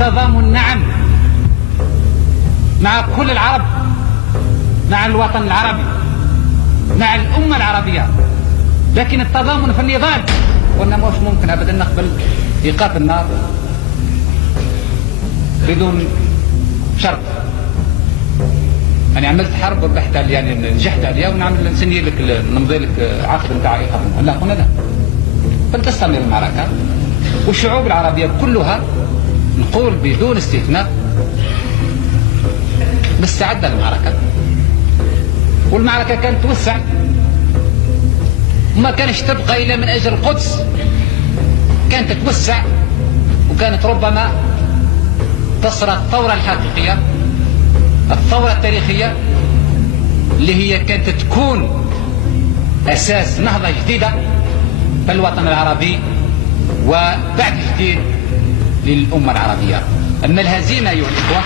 التضامن نعم مع كل العرب، مع الوطن العربي، مع الأمة العربية، لكن التضامن في النضال قلنا مش ممكن أبدا نقبل إيقاف النار بدون شرط. أنا عملت حرب وربحت يعني نجحت عليها ونعمل نسني لك نمضي لك عقد نتاع إيقاف النار، لا قلنا لا، فلتستمر المعركة والشعوب العربية كلها نقول بدون استثناء مستعدة للمعركة. والمعركة كانت توسع وما كانش تبقى إلا من أجل القدس، كانت تتوسع وكانت ربما تصل الثورة الحقيقية، الثورة التاريخية اللي هي كانت تكون أساس نهضة جديدة في الوطن العربي وبعد جديد للأمة العربية. أما الهزيمة أيها الإخوة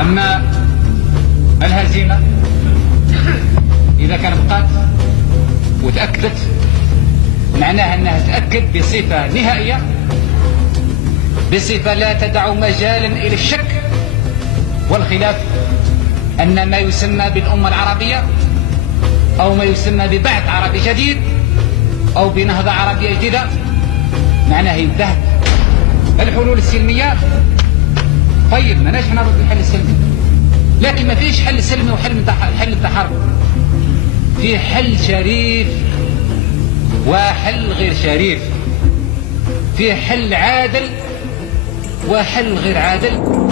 أما الهزيمة إذا كانت بقات وتأكدت معناها أنها تأكد بصفة نهائية، بصفة لا تدع مجالا إلى الشك والخلاف أن ما يسمى بالأمة العربية أو ما يسمى ببعث عربي جديد أو بنهضة عربية جديدة معناها انتهت. الحلول السلمية طيب ما نجح نرد الحل السلمي، لكن ما فيش حل سلمي وحل حرب، في حل شريف وحل غير شريف، في حل عادل وحل غير عادل.